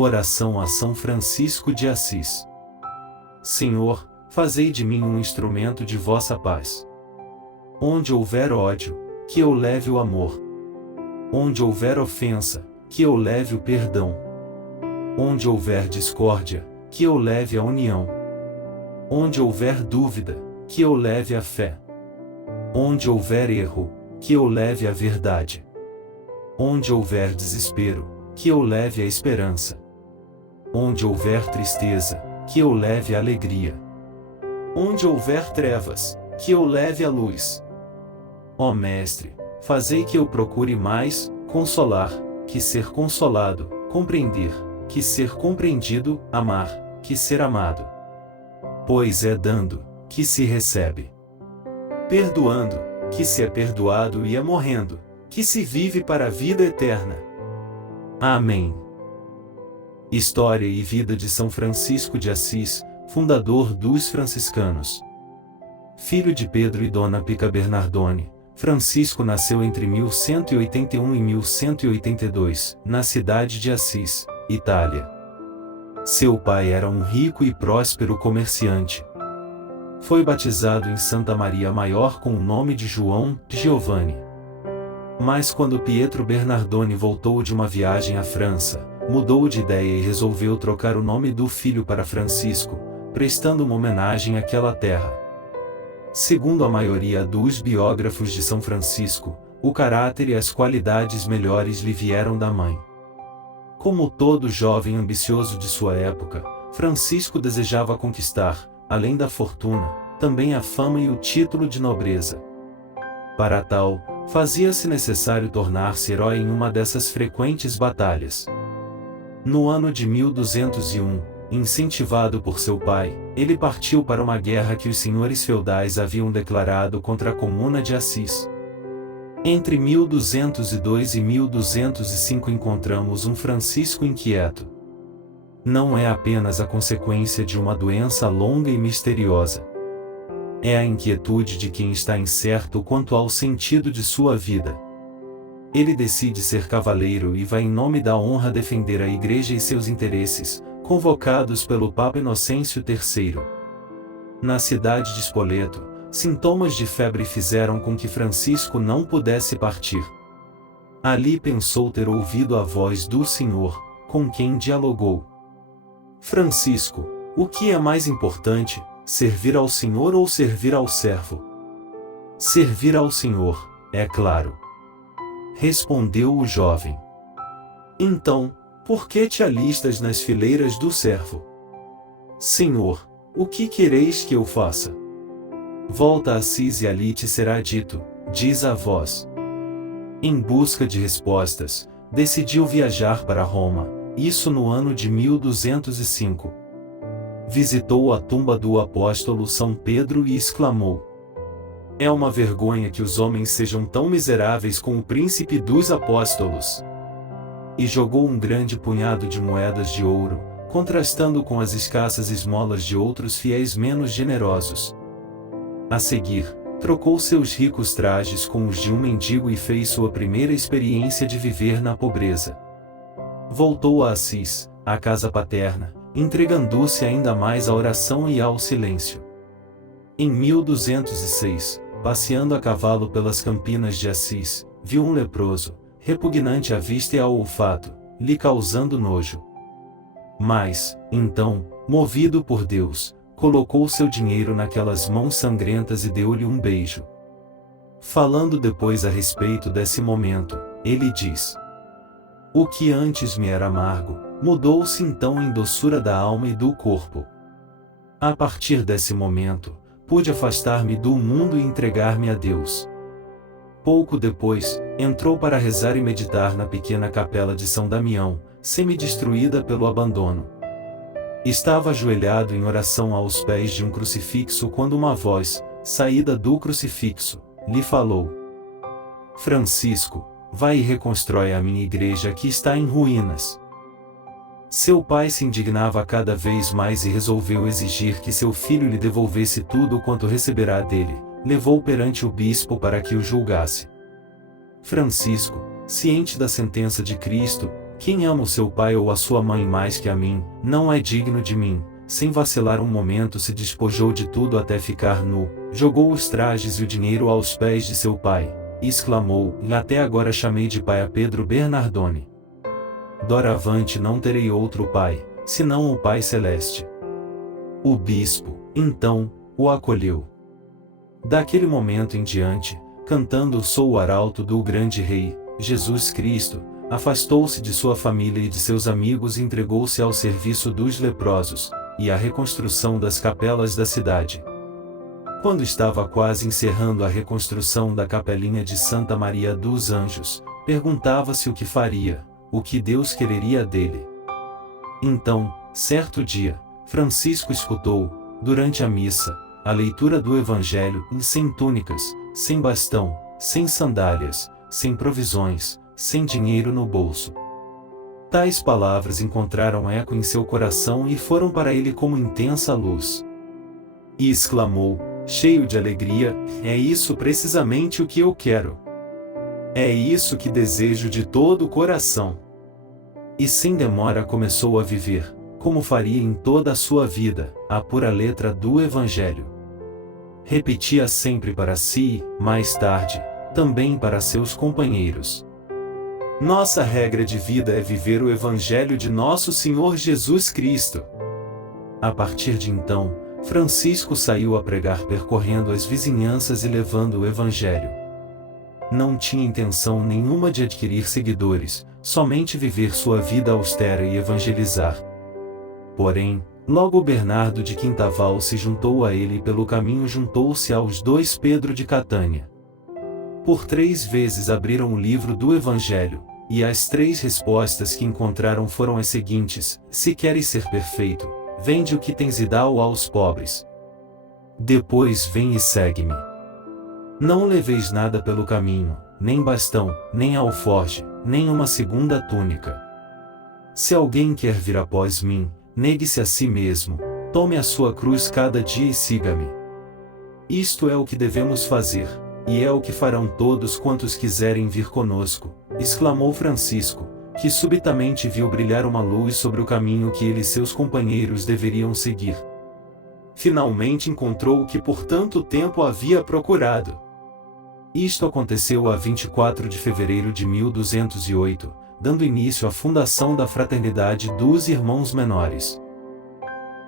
Oração a São Francisco de Assis. Senhor, fazei de mim um instrumento de vossa paz. Onde houver ódio, que eu leve o amor. Onde houver ofensa, que eu leve o perdão. Onde houver discórdia, que eu leve a união. Onde houver dúvida, que eu leve a fé. Onde houver erro, que eu leve a verdade. Onde houver desespero, que eu leve a esperança. Onde houver tristeza, que eu leve a alegria. Onde houver trevas, que eu leve a luz. Ó Mestre, fazei que eu procure mais consolar, que ser consolado, compreender, que ser compreendido, amar, que ser amado. Pois é dando, que se recebe. Perdoando, que se é perdoado, e é morrendo, que se vive para a vida eterna. Amém. História e vida de São Francisco de Assis, fundador dos franciscanos. Filho de Pedro e Dona Pica Bernardone, Francisco nasceu entre 1181 e 1182, na cidade de Assis, Itália. Seu pai era um rico e próspero comerciante. Foi batizado em Santa Maria Maior com o nome de João Giovanni. Mas quando Pietro Bernardone voltou de uma viagem à França, mudou de ideia e resolveu trocar o nome do filho para Francisco, prestando uma homenagem àquela terra. Segundo a maioria dos biógrafos de São Francisco, o caráter e as qualidades melhores lhe vieram da mãe. Como todo jovem ambicioso de sua época, Francisco desejava conquistar, além da fortuna, também a fama e o título de nobreza. Para tal, fazia-se necessário tornar-se herói em uma dessas frequentes batalhas. No ano de 1201, incentivado por seu pai, ele partiu para uma guerra que os senhores feudais haviam declarado contra a Comuna de Assis. Entre 1202 e 1205 encontramos um Francisco inquieto. Não é apenas a consequência de uma doença longa e misteriosa. É a inquietude de quem está incerto quanto ao sentido de sua vida. Ele decide ser cavaleiro e vai em nome da honra defender a Igreja e seus interesses, convocados pelo Papa Inocêncio III. Na cidade de Spoleto, sintomas de febre fizeram com que Francisco não pudesse partir. Ali pensou ter ouvido a voz do Senhor, com quem dialogou. Francisco, o que é mais importante, servir ao Senhor ou servir ao servo? Servir ao Senhor, é claro. Respondeu o jovem. Então, por que te alistas nas fileiras do servo? Senhor, o que quereis que eu faça? Volta a Assis e ali te será dito, diz a voz. Em busca de respostas, decidiu viajar para Roma, isso no ano de 1205. Visitou a tumba do apóstolo São Pedro e exclamou: é uma vergonha que os homens sejam tão miseráveis com o príncipe dos apóstolos. E jogou um grande punhado de moedas de ouro, contrastando com as escassas esmolas de outros fiéis menos generosos. A seguir, trocou seus ricos trajes com os de um mendigo e fez sua primeira experiência de viver na pobreza. Voltou a Assis, à casa paterna, entregando-se ainda mais à oração e ao silêncio. Em 1206, passeando a cavalo pelas campinas de Assis, viu um leproso, repugnante à vista e ao olfato, lhe causando nojo. Mas, então, movido por Deus, colocou seu dinheiro naquelas mãos sangrentas e deu-lhe um beijo. Falando depois a respeito desse momento, ele diz: o que antes me era amargo, mudou-se então em doçura da alma e do corpo. A partir desse momento, pude afastar-me do mundo e entregar-me a Deus. Pouco depois, entrou para rezar e meditar na pequena capela de São Damião, semi-destruída pelo abandono. Estava ajoelhado em oração aos pés de um crucifixo quando uma voz, saída do crucifixo, lhe falou: Francisco, vai e reconstrói a minha igreja que está em ruínas. Seu pai se indignava cada vez mais e resolveu exigir que seu filho lhe devolvesse tudo quanto receberá dele. Levou perante o bispo para que o julgasse. Francisco, ciente da sentença de Cristo, Quem ama o seu pai ou a sua mãe mais que a mim, não é digno de mim. Sem vacilar um momento se despojou de tudo até ficar nu, jogou os trajes e o dinheiro aos pés de seu pai, e exclamou: até agora chamei de pai a Pedro Bernardone. Doravante não terei outro pai, senão o Pai Celeste. O bispo, então, o acolheu. Daquele momento em diante, cantando Sou o arauto do grande rei, Jesus Cristo, afastou-se de sua família e de seus amigos e entregou-se ao serviço dos leprosos, e à reconstrução das capelas da cidade. Quando estava quase encerrando a reconstrução da capelinha de Santa Maria dos Anjos, perguntava-se o que faria, o que Deus quereria dele. Então, certo dia, Francisco escutou, durante a missa, a leitura do Evangelho, sem túnicas, sem bastão, sem sandálias, sem provisões, sem dinheiro no bolso. Tais palavras encontraram eco em seu coração e foram para ele como intensa luz. E exclamou, cheio de alegria: é isso precisamente o que eu quero. É isso que desejo de todo o coração. E sem demora começou a viver, como faria em toda a sua vida, a pura letra do Evangelho. Repetia sempre para si, mais tarde, também para seus companheiros. Nossa regra de vida é viver o Evangelho de Nosso Senhor Jesus Cristo. A partir de então, Francisco saiu a pregar percorrendo as vizinhanças e levando o Evangelho. Não tinha intenção nenhuma de adquirir seguidores, somente viver sua vida austera e evangelizar. Porém, logo Bernardo de Quintaval se juntou a ele e pelo caminho juntou-se aos dois Pedro de Catânia. Por 3 vezes abriram o livro do Evangelho, e as 3 respostas que encontraram foram as seguintes: se queres ser perfeito, vende o que tens e dá-o aos pobres. Depois vem e segue-me. Não leveis nada pelo caminho, nem bastão, nem alforje, nem uma segunda túnica. Se alguém quer vir após mim, negue-se a si mesmo, tome a sua cruz cada dia e siga-me. Isto é o que devemos fazer, e é o que farão todos quantos quiserem vir conosco, exclamou Francisco, que subitamente viu brilhar uma luz sobre o caminho que ele e seus companheiros deveriam seguir. Finalmente encontrou o que por tanto tempo havia procurado. Isto aconteceu a 24 de fevereiro de 1208, dando início à fundação da Fraternidade dos Irmãos Menores.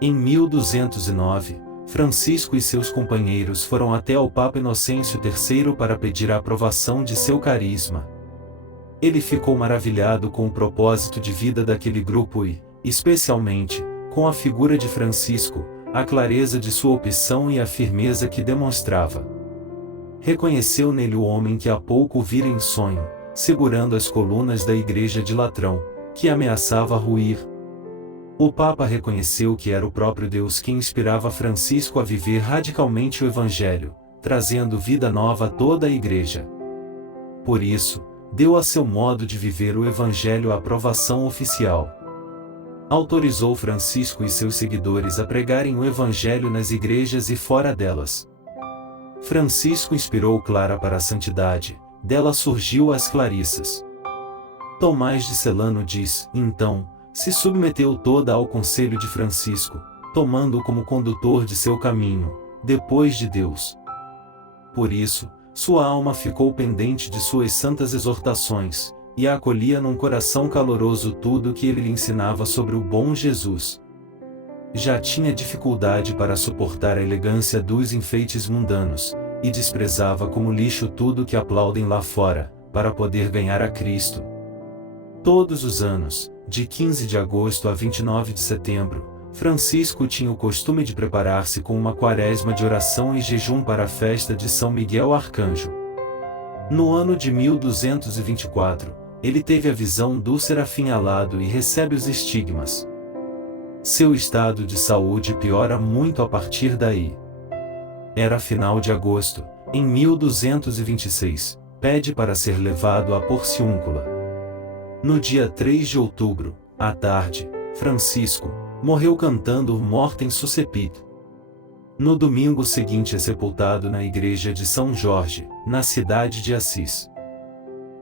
Em 1209, Francisco e seus companheiros foram até ao Papa Inocêncio III para pedir a aprovação de seu carisma. Ele ficou maravilhado com o propósito de vida daquele grupo e, especialmente, com a figura de Francisco, a clareza de sua opção e a firmeza que demonstrava. Reconheceu nele o homem que há pouco vira em sonho, segurando as colunas da igreja de Latrão, que ameaçava ruir. O Papa reconheceu que era o próprio Deus quem inspirava Francisco a viver radicalmente o Evangelho, trazendo vida nova a toda a igreja. Por isso, deu a seu modo de viver o Evangelho a aprovação oficial. Autorizou Francisco e seus seguidores a pregarem o Evangelho nas igrejas e fora delas. Francisco inspirou Clara para a santidade, dela surgiu as Clarissas. Tomás de Celano diz, então, se submeteu toda ao conselho de Francisco, tomando-o como condutor de seu caminho, depois de Deus. Por isso, sua alma ficou pendente de suas santas exortações, e acolhia num coração caloroso tudo o que ele lhe ensinava sobre o bom Jesus. Já tinha dificuldade para suportar a elegância dos enfeites mundanos, e desprezava como lixo tudo que aplaudem lá fora, para poder ganhar a Cristo. Todos os anos, de 15 de agosto a 29 de setembro, Francisco tinha o costume de preparar-se com uma quaresma de oração e jejum para a festa de São Miguel Arcanjo. No ano de 1224, ele teve a visão do serafim alado e recebe os estigmas. Seu estado de saúde piora muito a partir daí. Era final de agosto, em 1226, pede para ser levado à Porciúncula. No dia 3 de outubro, à tarde, Francisco morreu cantando Mortem Suscepit. No domingo seguinte é sepultado na igreja de São Jorge, na cidade de Assis.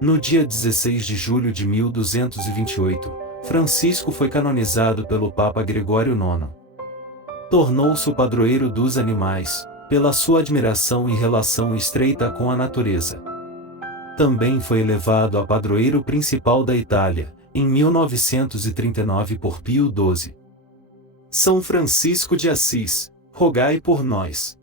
No dia 16 de julho de 1228, Francisco foi canonizado pelo Papa Gregório IX. Tornou-se o padroeiro dos animais, pela sua admiração e relação estreita com a natureza. Também foi elevado a padroeiro principal da Itália, em 1939 por Pio XII. São Francisco de Assis, rogai por nós.